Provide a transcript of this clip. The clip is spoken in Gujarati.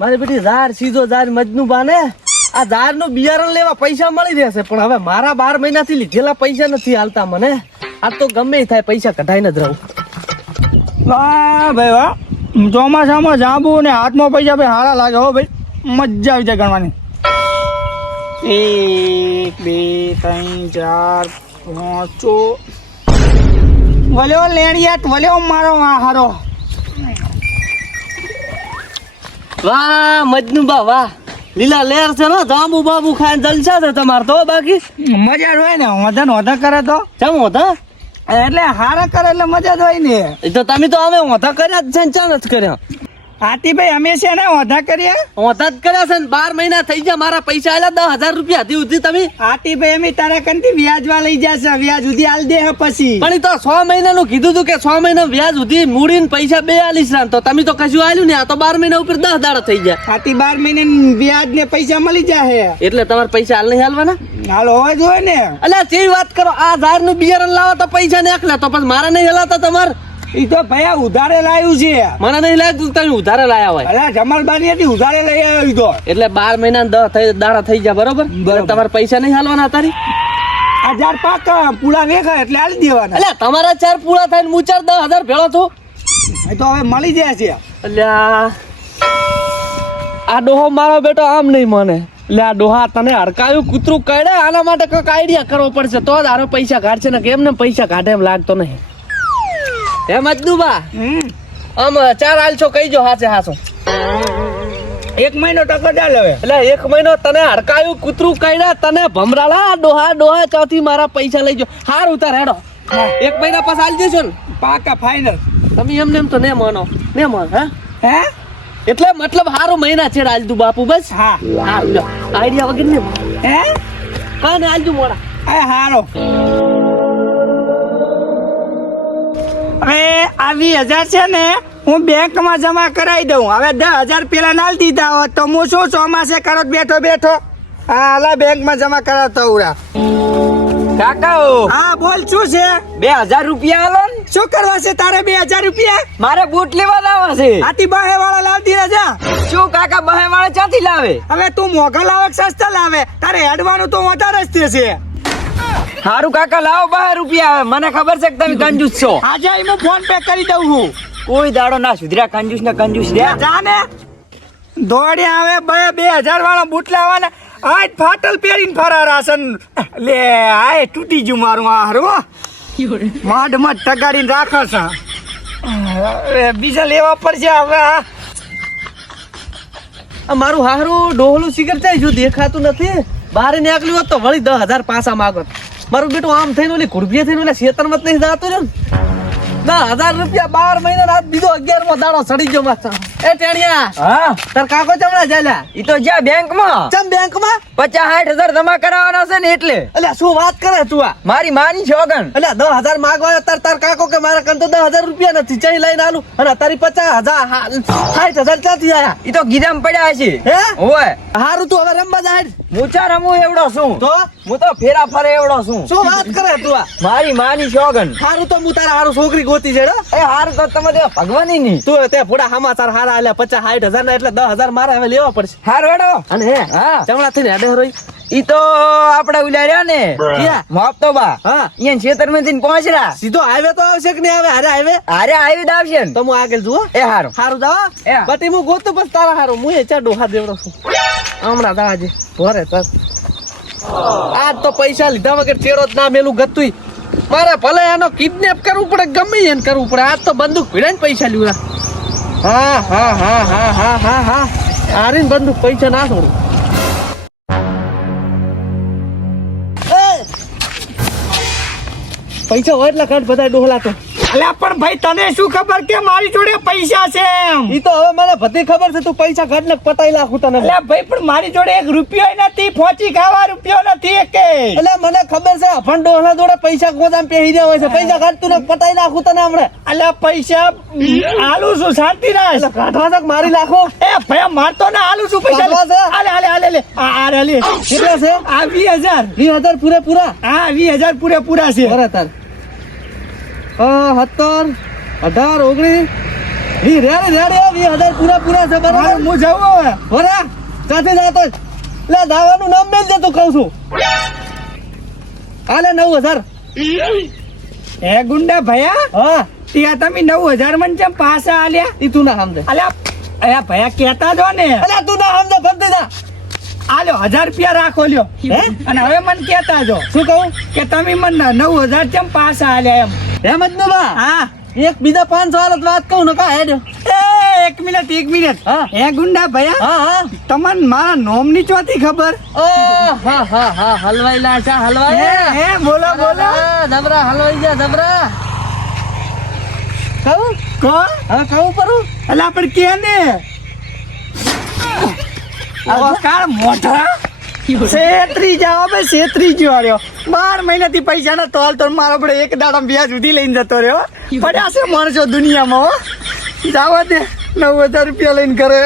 મારી બેટી ઝાડ સીધો ઝાડ મજનું બાને આ ઝાડ નું બિયારણ લેવા પૈસા મળી રહેશે પણ હવે મારા 12 મહિનાથી લીધેલા પૈસા નથી હાલતા મને આ તો ગમે થાય પૈસા કઢાઈને જ રહું વાહ ભાઈ વાહ ચોમાસામાં જાંબુ ને હાથમાં પૈસા ભાઈ હારા લાગે હો ભાઈ મજા આવી જાય ગણવાની 1 2 3 4 5 વલ્યો લેણિયાત વલ્યો મારો હારો વાહ મજનું બા વાહ લીલા લેર છે ને જાંબુ બાબુ ખાઈને જલસા છે તમારે તો બાકી મજા જ હોય ને હોધા કરે તો ચમ હોતા એટલે હારા કરે એટલે મજા જ હોય ને એ તો તમે તો અમે હોતા કર્યા જ છે ને ચાલ જ કર્યા હાથીભાઈ અમે છે ને હોધા કરીએ હોતા જ કર્યા છે ને 12 મહિના થઈ ગયા મારા પૈસા આલ્યા 10,000 રૂપિયા હતી ઉધી તમે હાથીભાઈ અમે તારા કંથી વ્યાજવા લઈ જશે વ્યાજ સુધી આલ દે પછી પણ ઈ તો 6 મહિનાનું કીધું તું કે 6 મહિના વ્યાજ સુધી મૂડીને પૈસા 42 રાન તો તમે તો કશું આલ્યું ને આ તો 12 મહિના ઉપર 10 દાડા થઈ ગયા હાથી 12 મહિને વ્યાજ ને પૈસા મળી જાય એટલે તમારે પૈસા હાલ નહીં હાલવાના હાલ હોવા જોઈએ ને અલ્યા કેવી વાત કરો આ ઝાડ નું બિયારણ લાવો તો પૈસા ને આખલા તો પછી મારા નહીં હલાતા તમારે ઈ તો ભૈયા ઉધારે લાવ્યું છે મને નહીં લાગતું તમે ઉધારે લાયા હોય અલા જમાલબાની હતી ઉધારે લઈ આવ્યો તો એટલે 12 મહિના 10 દાડા થઈ ગયા બરોબર તમારે પૈસા નહીં હાલવાના તારી 1000 પાક પૂરા વેખા એટલે આલી દેવાના અલ્યા તમારા 4 પૂરા થાય ને હું 10,000 ભેળો છું એ તો હવે મળી જાય છે અલ્યા આ ડોહો મારો બેટો આમ નહીં મને એટલે આ ડોહા તને હડકાયું કૂતરું કાઢે આના માટે કઈક આઈડિયા કરવો પડશે તો જ આરો પૈસા કાઢશે ને કેમ ને પૈસા કાઢે એમ લાગતો નહીં હે મજદુબા આમ 4 આલશો કહીજો હાચે હાચો 1 મહિનો ટકો ચાલ હવે એટલે 1 મહિનો તને હડકાયું કૂતરું કાઢ્યા તને ભમરાલા ડોહા ચોથી મારા પૈસા લઈ જો હાર ઉતાર હેડો 1 મહિના પાસ આલી દેશો ને પાકા ફાઈનલ તમે એમ તો ને માનો હે હે એટલે મતલબ હારો મહિના છેડ આલતું બાપુ બસ હા આઈડિયા વગર ને હે કાને આલતું મોડા એ હારો હવે આ 20,000 છે ને હું બેંકમાં જમા કરાવી દઉં હવે 10,000 પેલા નાલ દીધા હોત તો હું શું ચોમાસે કરો બેઠો હા હાલા બેંકમાં જમા કરાવતો ઉરા કાકા હા બોલ શું છે 2,000 રૂપિયા આલો ને શું કરવા છે તારે 2,000 રૂપિયા મારે બૂટ લેવા લાવવા છે આથી બાહે વાળા લાવતી રાજા શું કાકા બહે વાળા ક્યાંથી લાવે હવે તું મોઘા લાવે કે સસ્તા લાવે તારે હેડવાનું તો વધારે જ છે હારું કાકા લાવો 2 રૂપિયા આવે મને ખબર છે કે તમે કંજૂસ છો આજે હું ફોન પે કરી દઉં છું કોઈ દાડો ના સુધર્યા કંજૂસ ને કંજૂસ રે જા ને દોડ્યા આવે 2,000 વાળા બૂટ લાવવાના આજ ફાટલ પહેરીને ફરા રાશન લે આય તૂટી ગયું મારું હારું માંડ ટગાડીને રાખો છે હવે બીજા લેવા પડશે હવે આ મારું હારું ડોહલું સિગર થાય જો દેખાતું નથી બહાર નીકળ્યું હોત તો વળી 10,000 પાછા માગો મારું બેટું આમ થઈને ઓલી કુરબીએ થઈને ઓલા ખેતરમાં નહીં જતું ને 10,000 રૂપિયા 12 મહિના રાત બીજો 11મો દાડો સડી ગયો માથા એ ટેણિયા હા તાર કાકો ચમડા ચાલ્યા ઈ તો જ્યાં બેંકમાં ચમ બેંકમાં 50-60,000 જમા કરાવવાના છે ને એટલે અલ્યા શું વાત કરે તું આ મારી માની છોગન અલ્યા 10,000 માંગવા તાર કાકો કે મારા કન તો 10,000 રૂપિયા નથી ચઈ લઈને આલું અને તારી 50,000 60,000 ક્યાંથી આયા ઈ તો ગીરામ પડ્યા છે હે ઓય હારું તું હવે રમવા જાય હું ચા રમું એવડો છું તો હું તો ફેરા ફરે એવડો છું શું વાત કરે તું આ મારી માની છોગન હારું તો હું તારા હારું છોકરી ગોતી છે એ હારું તો તમે તો ભગવાની ની તું તે પૂરા સમાચાર હારા આલ્યા 50-60,000 ના એટલે 10,000 મારે હવે લેવા પડશે હારું હેડો અને હે હા ચમડા થઈને હેડે રોઈ ઈ તો આપડે ઉલાર્યા ને ક્યાં મોપતો બા હા અહીંયા ખેતરમાં થી પહોંચ્યા સીધો હાઈવે તો આવશે કે નહીં આવે હારે હાઈવે હારે આવી જ આવશે ને તો હું આગળ જુઓ એ હારું હારું જાવ એ. બટી હું ગોતું પછી તારા હારું હું એ ચા ડોહા દેવડો છું હમણાં દાવાજે ભરે તર આજ તો પૈસા લીધા વગર ચેડો જ ના મેલું ગતુંય મારે ભલે એનો કિડનેપ કરવું પડે ગમે એને કરવું પડે આજ તો બંદૂક ભીડાઈને પૈસા લીધા હા આરીને બંદૂક પૈસા ના છોડું પૈસા હોય એટલે કાઢ બધા ડોહલા તો અલ્યા પણ ભાઈ તને શું ખબર કે મારી જોડે પૈસા છે એમ ઈ તો હવે મને બધી ખબર છે તું પૈસા કાઢ ને પટાઈ લાખું તને અલ્યા ભાઈ પણ મારી જોડે 1 રૂપિયો નથી ફોચી ખાવા રૂપિયો નથી એકે એટલે મને ખબર છે અફણ ડોહલા જોડે પૈસા ગોદામ પહેરી રહ્યા હોય છે પૈસા કાઢતું ને પટાઈ નાખું તને હમણે અલ્યા પૈસા આલુ છું શાંતિ રાખ એટલે કાઢવા તક મારી નાખો એ ભાઈ મારતો ને આલુ છું પૈસા કાઢવા છે? આલે આ લે કેટલા છે આ 20,000 20,000 પૂરેપૂરા હા 20,000 પૂરેપૂરા છે બરાબર 17 18 19 ઈ રેડી 20,000 પૂરા છે બરાબર. હારું, હું જાઉં હવે. વરા સાથે જાતો જ. લે દાવાનું નામ મેલ દે તું કહું છું. આલે 9,000. એ ગુંડા ભયા હા ત્યાં તમે 9,000 મને કેમ પાછા આલ્યા? ઈ તું ના સમજે. અલ્યા અલ્યા ભયા કેતા જો ને અલ્યા તું ના સમજે ભમતી જા. આલ્યો 1,000 રૂપિયા રાખો લ્યો. હે અને હવે મને કેતા જો શું કહું કે તમે મને 9,000 કેમ પાછા આલ્યા એમ. એમ જ ને બા. હા એક બીજા 500 હાલત વાત કહું ને કા હેડ્યો. એ એક મિનિટ હા. હે ગુંડા ભયા હા હા તમને મારા નોમની ચોથી ખબર? હા હલવાઈ લાશા હલવાઈ. હે બોલો બોલો જબરા હલવાઈ ગયા જબરા. કહું કો હવે કહું પરું. અલા પણ કે ને આવા કાળ મોઢા છેતરી જાવ બે છેતરી ગયો રહ્યો 12 મહિનાથી પૈસા ના તોલ તો મારો આપણે એક દાડા વ્યાજ સુધી લઈને જતો રહ્યો પડ્યા છે માણસો દુનિયામાં હો. જાવા દે 9,000 રૂપિયા લઈને કરે